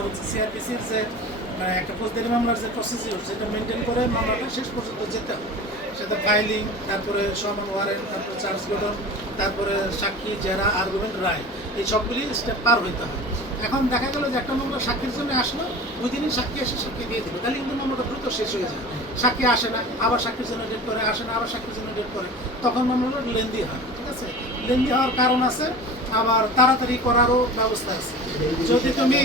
কথা হচ্ছে সিআরপিসির যে মানে একটা ফৌজদারি মামলার যে প্রসিডিউর সেটা মেনটেন করে মামলাটা শেষ পর্যন্ত যেতে হবে। সেটা ফাইলিং, তারপরে সমন ওয়ারেন্ট, তারপরে চার্জ গঠন, তারপরে সাক্ষী, জেরা, আর্গুমেন্ট, রায়, এই সবগুলি স্টেপ পার হইতে হয়। এখন দেখা গেল যে একটা মামলা সাক্ষীর জন্য আসলো, ওই দিনই সাক্ষী এসে সাক্ষী দিয়ে দিল, তাহলে কিন্তু মামলাটা দ্রুত শেষ হয়ে যায়। সাক্ষী আসে না, আবার সাক্ষীর জন্য ডেট করে, আসে না, আবার সাক্ষীর জন্য ডেট করে, তখন মামলাটা লেন্দি হয়। ঠিক আছে, লেন্দি হওয়ার কারণ আছে, আবার তাড়াতাড়ি করারও ব্যবস্থা আছে। যদি তুমি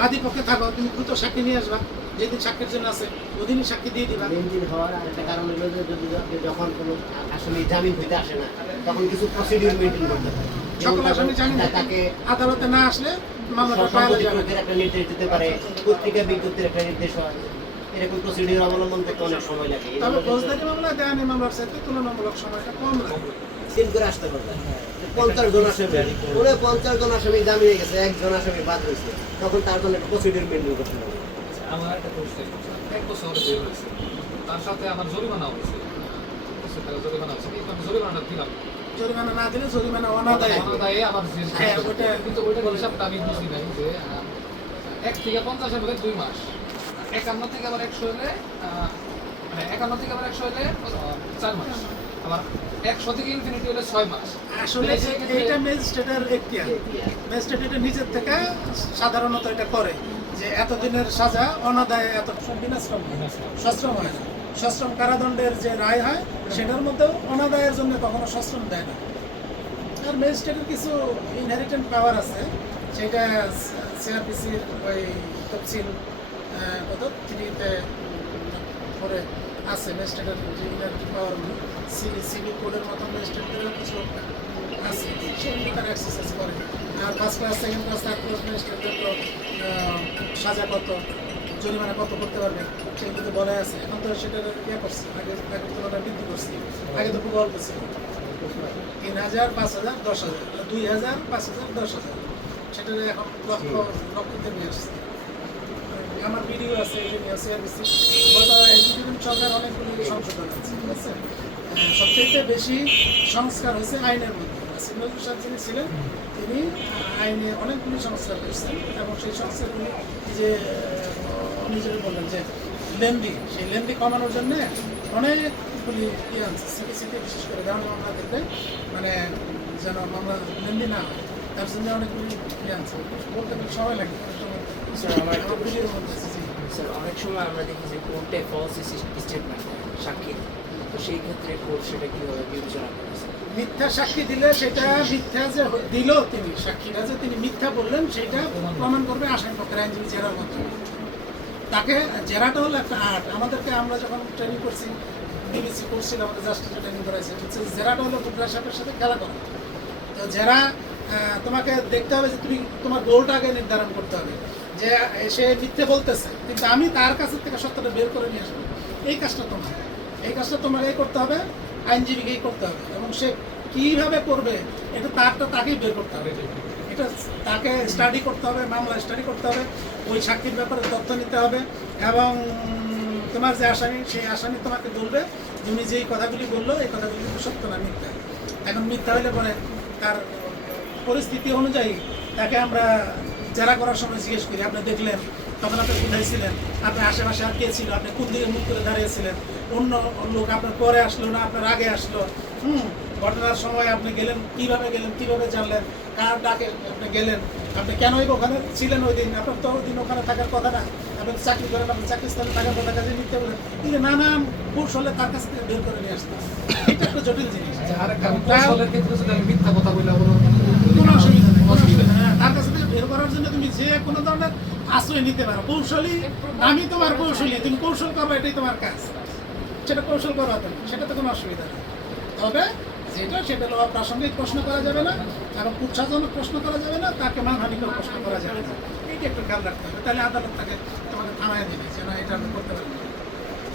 বাদী পক্ষে থাকো, তুমি দ্রুত সাক্ষী নিয়ে আসবা, যেদিন সাক্ষীর জন্য আছে ওদিনই সাক্ষী দিয়ে দিবা। লেনদেন হওয়ার আরেকটা কারণ হলো যে যদি আপনি যখন কোনো আসামি জামিন হইতে আসে না, তখন কিছু প্রসিডিউর মেনটেন করতে হয়। সকল আসামি জামিন তাকে আদালতে না আসলে মামলাটা ফাইল যাবে, একটা নির্দেশ দিতে পারে, পত্রিকা বিজ্ঞপ্তির একটা নির্দেশ হয়, এরকম প্রসিডিউর অবলম্বন করতে অনেক সময় লাগে। তবে ফৌজদারি মামলা দেওয়ানি মামলার সাথে তুলনামূলক সময়টা কম লাগে। সিল করে আসতে পারবে 50 জন আসামি, 50 জন আসামি জামিনে গেছে, একজন আসামি বাদ হয়েছে, তখন তার জন্য একটা প্রসিডিউর মেনটেন করতে হবে। আমার একটা কোশ্চেন, 1 বছর হলে বের হয়েছে, তার সাথে আমার জরিমানা হয়েছে, জরিমানা হয়েছে, কিন্তু আমি জরিমানাটা দিলাম। জরিমানা না দিলে জরিমানা অনাদায়ে আমার হ্যাঁ, কিন্তু ওইটার হিসাবটা আমি বুঝি নাই যে 1 থেকে 50 এর মধ্যে 2 মাস, 51 থেকে আবার 100 হলে 51 থেকে আবার 100 হলে 4 মাস, আবার 100 থেকে ইনফিনিটি হলে 6 মাস। আসলে এইটা ম্যাজিস্ট্রেটের এখতিয়ার, ম্যাজিস্ট্রেট এটা নিজের থেকে সাধারণত এটা করে যে এতদিনের সাজা অনাদায়ে এত বিনাশ্রম সশ্রম হয় না। সশ্রম কারাদণ্ডের যে রায় হয় সেটার মধ্যেও অনাদায়ের জন্য কখনো সশ্রম দেয় না। আর ম্যাজিস্ট্রেটের কিছু ইনহেরিটেন্ট পাওয়ার আছে, সেটা সিআরপিসির ওই তফসিল কত 3-তে পরে আছে। ম্যাজিস্ট্রেটের যে ইনহেরিটেন্ট পাওয়ারগুলো সিভিল কোডের মতো ম্যাজিস্ট্রেটদেরও কিছু আছে, সেগুলি তারা এক্সারসাইজ করে। আর first class, second class, third class ম্যাজিস্ট্রেটদের তো সাজা কত, জরিমানা কত করতে পারবে সেগুলো তো বলা আছে। এখন তো সেটা ইয়ে করছে, আগের তুলনায় বৃদ্ধি করছে। আগে তো খুব অল্প ছিল, 3000, 5000, 10000, 2000, 5000, 10000, সেটা এখন লক্ষতে নিয়ে আসছে। আমার ভিডিও আছে, এটা নিয়ে সিআরপিসি গত এডুকেশন সরকার অনেকগুলি সংশোধন আছে। ঠিক আছে, সবচেয়ে বেশি সংস্কার হয়েছে আইনের মধ্যে। সিনিয়র সাহেব যিনি ছিলেন তিনি আইনে অনেকগুলি সংস্কার করেছেন, এবং সেই সংস্কারগুলি যে নিজের বললেন যে লেন্দি, সেই লেন্দি কমানোর জন্য অনেকগুলি ইয়ে আনছে। সিপিসিতে বিশেষ করে গ্রাম মামলা ক্ষেত্রে মানে যেন মামলা লেন্দি না হয়, তার জন্য অনেকগুলি ইয়ে আনছে। বলতে গেলে সময় লাগে। স্যার অনেক সময় আমরা দেখি যে কোর্টে ফলস স্টেটমেন্ট সাক্ষী, তো সেই ক্ষেত্রে কোর্ট সেটা কীভাবে বিবেচনা করেছে? মিথ্যা সাক্ষী দিলে সেটা মিথ্যা যে দিল তিনি, সাক্ষীরা যে তিনি মিথ্যা বললেন সেটা প্রমাণ করবে আসামি পক্ষের আইনজীবী জেরার মাধ্যমে। তাকে জেরাটা হলো একটা আর্ট। আমাদেরকে আমরা যখন ট্রেনিং করছি, বিবিসি করছিল, আমাদের জাস্টিসে ট্রেনিং করাইছে, জেরাটা হলো ফুটবল সাপের সাথে খেলা করা। তো জেরা তোমাকে দেখতে হবে যে তুমি তোমার গোলটা আগে নির্ধারণ করতে হবে, যে সে মিথ্যে বলতেছে কিন্তু আমি তার কাছ থেকে সত্যটা বের করে নিয়ে আসবো। এই কাজটা তোমাকেই করতে হবে, আইনজীবীকেই করতে হবে, এবং সে কীভাবে করবে এটা তাকেই বের করতে হবে। এটা তাকে স্টাডি করতে হবে, মামলা স্টাডি করতে হবে, ওই সাক্ষীর ব্যাপারে তথ্য নিতে হবে, এবং তোমার যে আসামি সেই আসামি তোমাকে বলবে তুমি যেই কথাগুলি বললো এই কথাগুলি কিন্তু সত্য না, মিথ্যা। এখন মিথ্যা হলে পরে তার পরিস্থিতি অনুযায়ী তাকে আমরা জেরা করার সময় জিজ্ঞেস করি, আপনি দেখলেন তখন আপনি কোথায় ছিলেন, আপনার আশেপাশে আর কে ছিল, আপনি কোন দিকে মুখ করে দাঁড়িয়েছিলেন, অন্য লোক আপনার পরে আসলো না আপনার আগে আসলো, ঘটনার সময় আপনি গেলেন কিভাবে জানলেন, কার ডাকে আপনি গেলেন, আপনি কেনই ওখানে ছিলেন ওই দিন, আপনার তো ওই দিন ওখানে থাকার কথা না, আপনি চাকরি করেন, আপনি চাকরিস্থানে থাকার কথা, কাজে মিথ্যে বলেন, কিন্তু নানান কৌশলে তার কাছ থেকে বের করে নিয়ে আসতে এটা একটা জটিল জিনিস। মিথ্যা কথা বলে কোনো অসুবিধা নেই, তার কাছ থেকে বের করার জন্য তুমি যে কোনো ধরনের আশ্রয় নিতে পারো। কৌশলী, আমি তোমার কৌশলী, তুমি কৌশল করবো, এটাই তোমার কাজ, সেটা কৌশল করো তুমি, সেটা তো কোনো অসুবিধা নেই। তবে সেটা হলো প্রাসঙ্গিক প্রশ্ন করা যাবে না, এবং উৎসাহজনক প্রশ্ন করা যাবে না, তাকে মানহানিকর প্রশ্ন করা যাবে না, এইটা একটু খেয়াল রাখতে হবে। তাহলে আদালত তোমাকে থামায় দেবে যে না, এটা আমি করতে পারি না।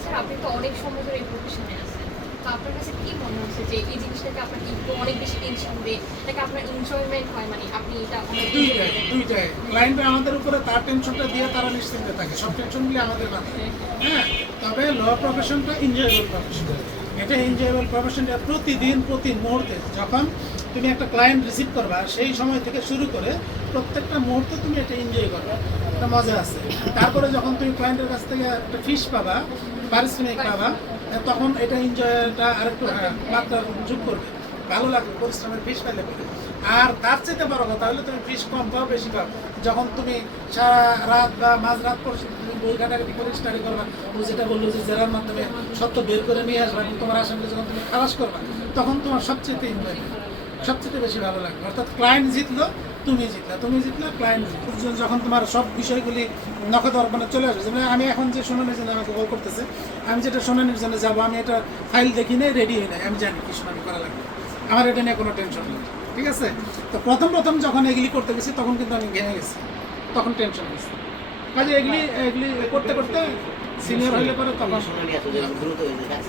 স্যার আপনি তো অনেক সময় ধরে এই প্রফেশনে আছেন, তো আপনার কাছে কি মনে হচ্ছে যে এই জিনিসটাকে আপনাকে একটু অনেক বেশি টেনশন দেয় নাকি আপনার এনজয়মেন্ট হয়, মানে আপনি এটা দুইটাই ক্লায়েন্ট আমাদের উপরে তার টেনশনটা দিয়ে তারা নিশ্চিন্তে থাকে, সব টেনশনগুলি আমাদের মাথায়। হ্যাঁ, তবে ল প্রফেশনটা এনজয়েবল প্রফেশন, এটা এনজয়েবল প্রফেশনটা প্রতিদিন প্রতি মুহূর্তে যখন তুমি একটা ক্লায়েন্ট রিসিভ করবা সেই সময় থেকে শুরু করে প্রত্যেকটা মুহূর্তে তুমি এটা এনজয় করবে, একটা মজা আছে। তারপরে যখন তুমি ক্লায়েন্টের কাছ থেকে একটা ফিস পাবা, পারিশ্রমিক পাবা, তখন এটা এনজয়টা আরেকটু মাত্রা যোগ করবে, ভালো লাগবে পরিশ্রমের ফিস পেলে পরে। আর তার চাইতে বড় কথা হলো তুমি ফিস কম পাও বেশি পাও, যখন তুমি সারা রাত বা মাঝরাত পর্যন্ত তুমি বই ঘাটাঘাটি করে স্টাডি করবা, ও যেটা বললো যে জেরার মাধ্যমে সত্য বের করে নিয়ে আসবা এবং তোমার আসামকে যখন তুমি খালাস করবা, তখন তোমার সবচেয়ে এনজয় সবচেয়ে বেশি ভালো লাগবে। অর্থাৎ ক্লায়েন্ট জিতলো, তুমি জিতলে ক্লায়েন্ট জিতলো। যখন তোমার সব বিষয়গুলি নখদর্পণে চলে আসবে, যেমন আমি এখন যে শুনানির জন্য আমাকে কল করতেছে, আমি যেটা শুনানির জন্য যাবো, আমি এটা ফাইল দেখি নাই, রেডি হই নাই, আমি জানি কি শুনানি করা লাগবে, আমার এটা নিয়ে কোনো টেনশন নেই, ঠিক আছে। তো প্রথম যখন এগুলি করতে গেছি তখন কিন্তু আমি ঘেমে গেছি, তখন টেনশন গেছি, কাজে এগুলি করতে করতে সিনিয়র হইলে পরে তখন শুনানি এত দ্রুত হয়ে যায়